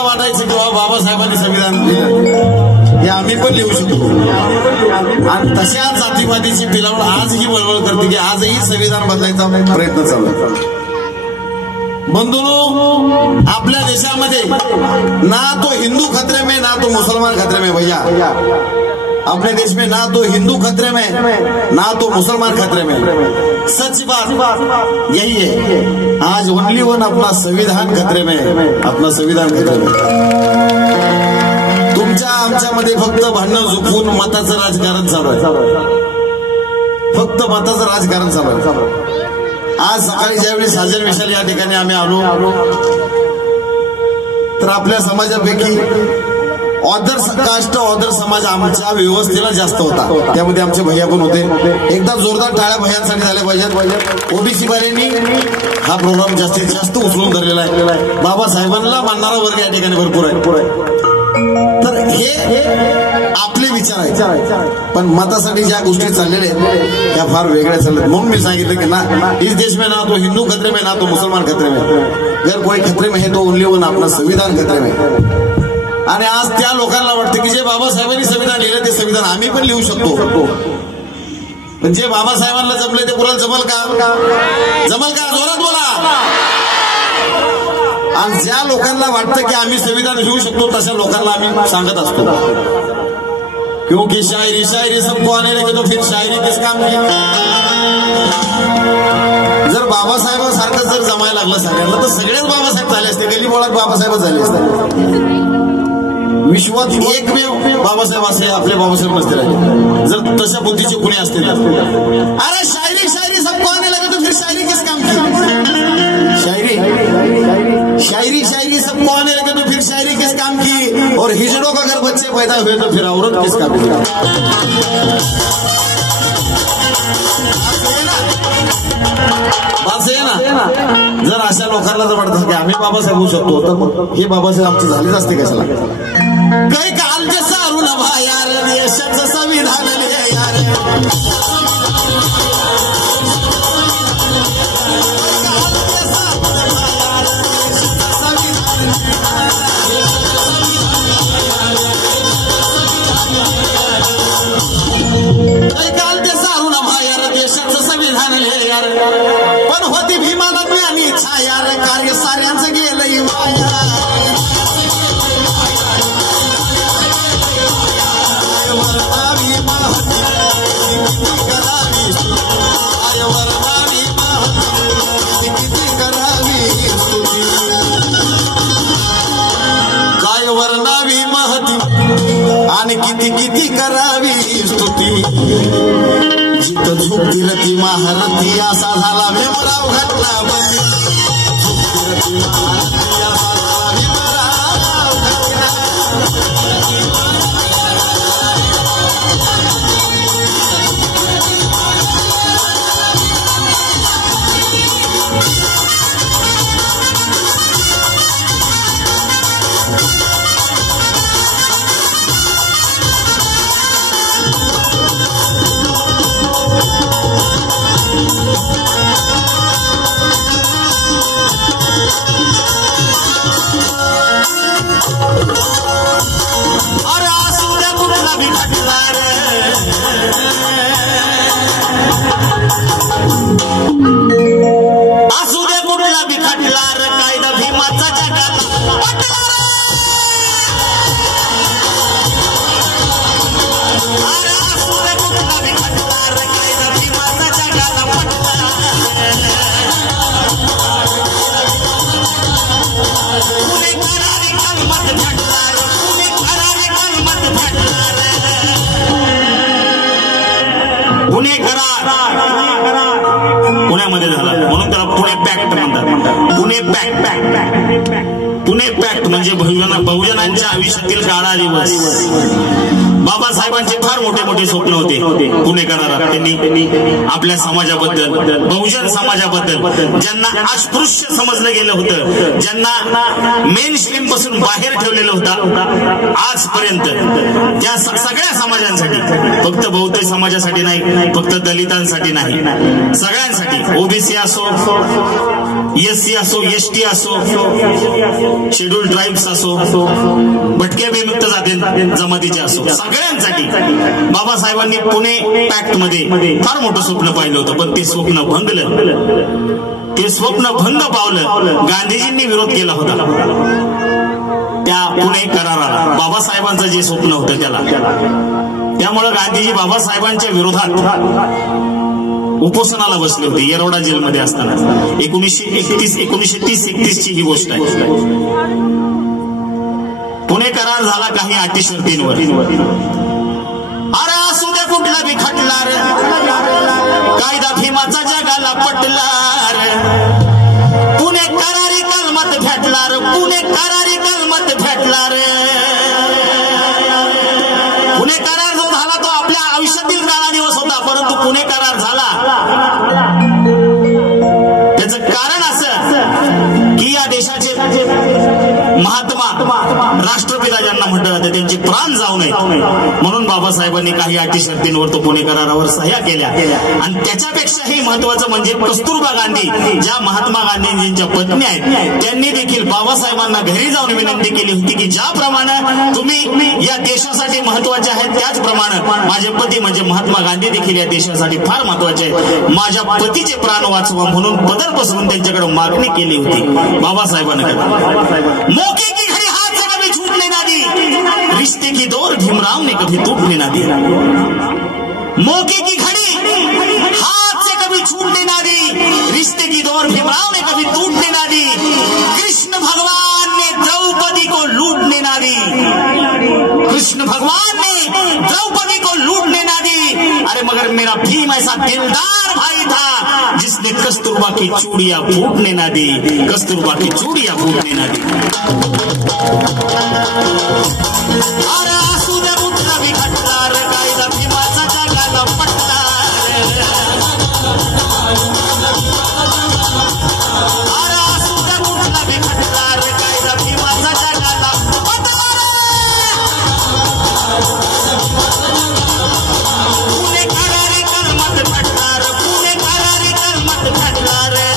आपल्याला वाटायचं की बाबासाहेबांनी संविधान लिहिलं, हे आम्ही पण लिहू शकतो. आणि तशाच जातीवादीची पिलावळ आजही वळवळ करते की आजही संविधान बदलायचा प्रयत्न चालू आहे. बंधुओं, आपल्या देशामध्ये ना तो हिंदू खतरे में ना तो मुसलमान खतरे में. भैया, अपने देश में ना तो हिंदू खतरे में ना तो मुसलमान खतरे में. सच बात यही है. आज ओनली वन अपना संविधान खतरे में, अपना संविधान खतरे में. तुमच्या आमच्यामध्ये फक्त भांडण झुकवून मताचं राजकारण चालू आहे. फक्त मताचं राजकारण चालू आहे. आज सकाळी ज्यावेळी साजन विशाल या ठिकाणी आम्ही आलो तर आपल्या समाजापैकी ऑदर कास्ट ऑदर समाज आमच्या व्यवस्थेला जास्त होता. त्यामध्ये आमचे भैया पण होते. एकदा जोरदार टाळ्या भैयांसाठी झाल्या पाहिजेत. ओबीसी वाल्यांनी हा प्रोग्राम जास्तीत जास्त उचलून धरलेला आहे. बाबासाहेबांना मानणारा वर्ग या ठिकाणी भरपूर आहे. तर हे आपले विचार आहेत, पण मतासाठी ज्या गोष्टी चाललेल्या आहेत त्या फार वेगळ्या चालल्या. म्हणून मी सांगितलं की ना, इस देश में ना तो हिंदू खतरे में ना तो मुसलमान खतरे में, अगर कोई खतरे में है तो ओनली वन अपना संविधान खतरे में. आणि आज त्या लोकांना वाटतं की जे बाबासाहेबांनी संविधान लिहिलं ते संविधान आम्ही पण लिहू शकतो. पण जे बाबासाहेबांना जमले ते पुराला जमल का? जमल का? जोरात बोला. आणि ज्या लोकांना वाटतं की आम्ही संविधान लिहू शकतो तशा लोकांना आम्ही सांगत असतो, क्योंकि शायरी शायरी सबको आने लगे तो फिर शायरी किस काम की. जर बाबासाहेबांसारखं जर जमायला लागलं सगळ्यांना तर सगळेच बाबासाहेब झाले असते. गली बोळात बाबासाहेबच झाले असते. विश्वात एकमेव बाबासाहेब असे आपले बाबासाहेब नसते राहिले जर तशा बुद्धीचे कुणी असते. अरे शायरी शायरी सबको आने लगे तो फिर शायरी किस काम की. शायरी शायरी सबको आने लगे तो फिर शायरी किस काम की. और हिजड़ों का अगर बच्चे पैदा हुए तो फिर औरत किस काम की. बात आहे ना. जर अशा लोकांना जर वाटत की आम्ही बाबासाहेब होऊ शकतो तर मग हे बाबासाहेब आमचे झालेच असते कशाला. काही काल जसं अरुण यार देशाचं संविधान लिहे यार. पण होती भीमानंद आणि इच्छा यार कार्य साऱ्यांचं गेलंय वाया. काय वर्णावी महती आणि किती किती करावी स्तुती. जिथं झुकतील ती महारथी असा झाला भीमराव घटना बंदी. झुकतील ती महारथी असा झाला भीमराव घटना. असू दे कुठला बी खटला रे कायदा भीमाचा जगाला पटला. अरे असू दे कुठला बी खटला रे कायदा भीमाचा जगाला पटला. कुणी करारी कलमत फटला रे, कुणी करारी कलमत फटला रे. पुणे करार पुण्यामध्ये झाला म्हणून त्याला पुणे पॅक्ट म्हणतात. पुणे पॅक्ट म्हणजे बहुजनांच्या आयुष्यातील काळा दिवस. बाबासाहेबांचे फार मोठे मोठे स्वप्न होते पुणे करारात. त्यांनी आपल्या समाजाबद्दल, बहुजन समाजाबद्दल, ज्यांना अस्पृश्य समजलं गेलं होतं, ज्यांना मेन स्ट्रीम पासून बाहेर ठेवलेलं होतं आजपर्यंत, त्या सगळ्या समाजांसाठी, फक्त बहुतेक समाजासाठी नाही, फक्त दलितांसाठी नाही, सगळ्यांसाठी, ओबीसी असो, एससी असो, एसटी असो, शेड्यूल ट्राईब्स असो, भटक्या विमुक्त जाती जमातीचे असो, सगळ्यांसाठी बाबासाहेबांनी पुणे पॅक्ट मध्ये फार मोठं स्वप्न पाहिलं होतं. पण ते स्वप्न भंगलं. ते स्वप्न भंग पावलं. गांधीजींनी विरोध केला होता त्या पुणे कराराला. बाबासाहेबांचं जे स्वप्न होतं त्याला. त्यामुळे गांधीजी बाबासाहेबांच्या विरोधात उपोषणाला बसले होते येरवडा जेलमध्ये असताना. 1930-31 ची ही गोष्ट आहे. पुणे करार झाला काही अटी शर्तींवर. अरे असू दे कुठला बी खटला रे, कायदा भीमाचा जगाला पटला रे. पुणे करारी कलमत भेटला रे, पुणे करारी कलमत भेटला रे. पुणे करार जो झाला तो आपल्या आयुष्यातील काळा दिवस होता, परंतु पुणे करार झाला. त्याचं कारण असं की या देशाचे महात्मा राष्ट्रपिता ज्यांना म्हटलं जातं त्यांचे प्राण जाऊ नये म्हणून बाबासाहेबांनी काही अटी शर्तींवर तो पुणे करारावर सह्या केल्या. आणि त्याच्यापेक्षाही महत्वाचं म्हणजे कस्तुरबा गांधी ज्या महात्मा गांधीजींच्या पत्नी आहेत त्यांनी देखील बाबासाहेबांना घरी जाऊन विनंती केली होती की ज्याप्रमाणे तुम्ही या देशासाठी महत्वाचे आहेत त्याचप्रमाणे माझे पती म्हणजे महात्मा गांधी देखील या देशासाठी फार महत्वाचे आहेत. माझ्या पतीचे प्राण वाचवा म्हणून पदर पसरून त्यांच्याकडे मागणी केली होती बाबासाहेबांना. मौके की घड़ी हाथ से कभी छूटने ना दी, रिश्ते की डोर भीमराव ने कभी टूटने ना दी. मौके की घड़ी हाथ से कभी छूटने ना दी, रिश्ते की डोर भीमराव ने कभी टूटने ना दी. कृष्ण भगवान ने द्रौपदी को लूटने ना दी. कृष्ण भगवान ने द्रौपदी को लूटने ना दी. अरे मगर मेरा भीम ऐसा दिलदार भाई था जिसने कस्तूरबा की चूड़ियां फूटने ना दी. कस्तूरबा की चूड़ियां फूटने ना दी. अरे असू दे कुठला बी खटला रे, कायदा भीमाचा जगाला पटला रे. अरे असू दे कुठला बी खटला रे, कायदा भीमाचा जगाला पटला रे. पुणे करारी कलमत भेटला रे, पुणे करारी कलमत भेटला रे.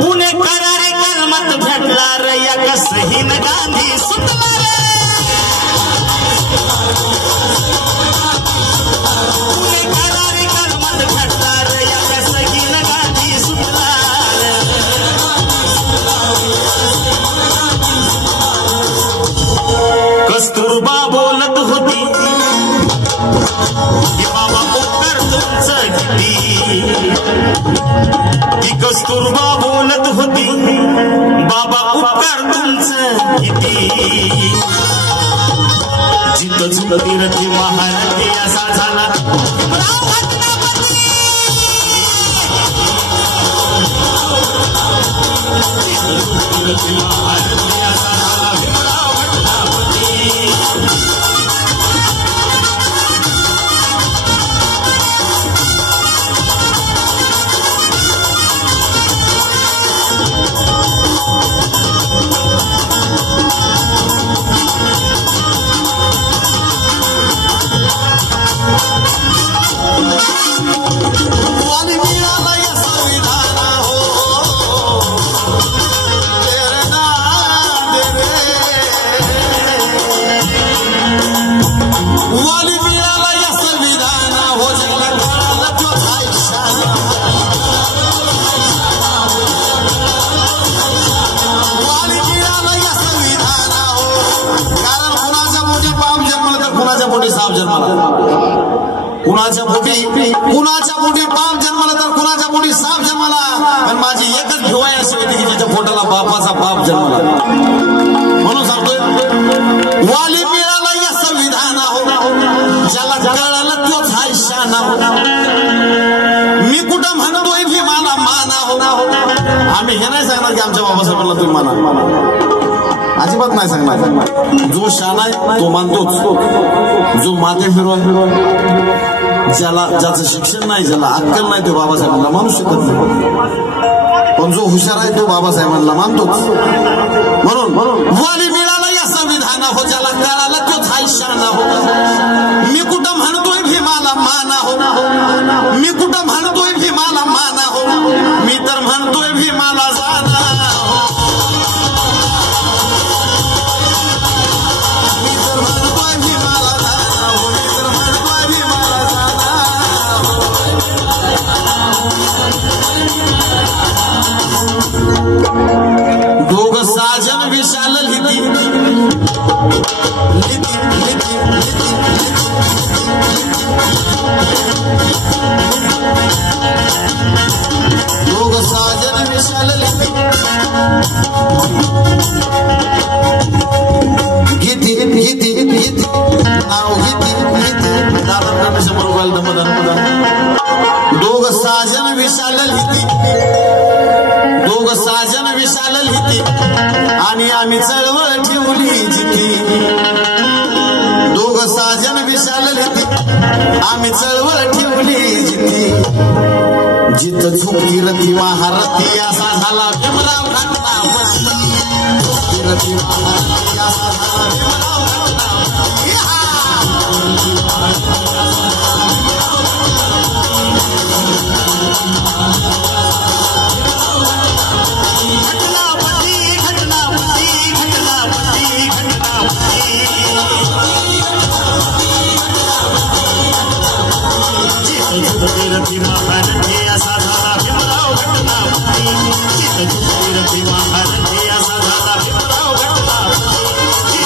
पुणे करारी कलमत भेटला रे, या कसहीन गांधी सुटला रे. पुणे करारी कलमत भेटला रे, या कसहीन गांधी सुटला रे. कस्तुरबा बोलत होती की बाबा उपकार तुमचं किती. की कस्तुरबा बोलत होती बाबा उपकार तुमचं किती. जिथं झुकती रथी महारथी असा झाला भीमराव घटनापती. जिथं झुकती रथी महारथी असा झाला भीमराव घटनापती. कुणाच्या पोटी पाप जन्माला तर कुणाच्या पोटी साप जन्माला. पण माझी एकच भिवाय अशी होती की तिच्या पोटाला बापाचा बाप जन्माला. म्हणून सांगतोय वाली मिळाला या संविधान हो, ज्याला कळलं तोच हा शाना हो. मी कुठं म्हणतोय भीमाला माना हो. आम्ही हे नाही सांगणार की आमच्या बाबासाहेबांना तुम्ही माना, अजिबात नाही सांगणार. जो शाना आहे तो मानतोच. जो माते फिरवा ज्याला ज्याचं शिक्षण नाही, ज्याला अक्कल नाही, तो बाबासाहेबांना मानू शकत नाही. पण जो हुशार आहे तो बाबासाहेबांना मानतोच. म्हणून वाली मिळाला या संविधान हो, ज्याला कळाला तोच हा शाना हो. मी कुठं म्हणतोय भीमाला माना हो, मी कुठं म्हणतोय भीमाला माना हो. मी तर आम्ही चळवळ ठेवली जिती दोघ साजन विशाल लिती आम्ही चळवळ ठेवली जिती जित झुकी रती महारथी असा झाला भीमराव रती महारथी असा झाला रती महारथी असा झाला भीमराव घटनापती रती महारथी असा झाला भीमराव घटनापती